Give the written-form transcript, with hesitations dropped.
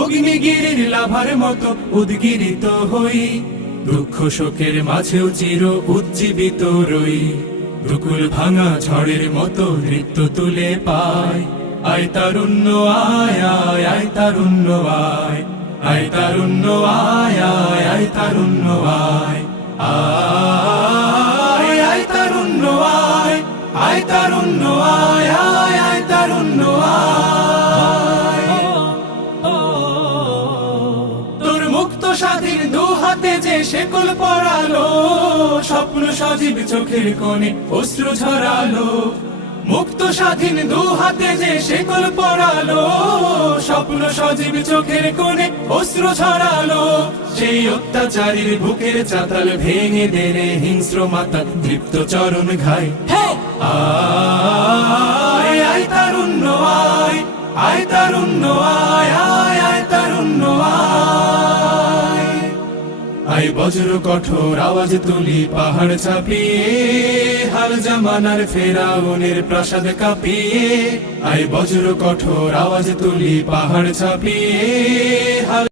অগ্নিগিরির লাভার মতো উদ্গিরিত হই, দুঃখ শোকের মাঝেও চির উজ্জীবিত রই। দুকুল ভাঙা ঝড়ের মতো নৃত্য তুলে পায়, আয় তারুণ্য আয় আয় আয় তারুণ্য আয়, আয় তারুণ্য আয় আয় আয় তারুণ্য আয়, আয় আয় তারুণ্য আয়, আয় তারুণ্য আয় আয় আয় তারুণ্য আয়। তোর মুক্ত স্বাধীন দু হাতে যে শেকল পরালো, স্বপ্ন সজীব চোখের কোণে অশ্রু ঝরালো। মুক্ত স্বাধীন দু হাতে যে শেকল পরালো, স্বপ্ন সজীব চোখের কোণে অশ্রু ঝরালো। সেই অত্যাচারীর বুকের চাতাল ভেঙে দে রে হিংস্র মাতা তৃপ্ত চরণ ঘাই। আয় আয় তারুণ্য আয়, আয় তারুণ্য আয় আয় আয় তারুণ্য আয়। আয় বজ্র কঠোর আওয়াজ তুলি পাহাড় চাপিয়ে, হাল জামানার ফেরাউনের প্রাসাদ কাঁপিয়ে। আয় বজ্র কঠোর আওয়াজ তুলি পাহাড় চাপিয়ে, হাল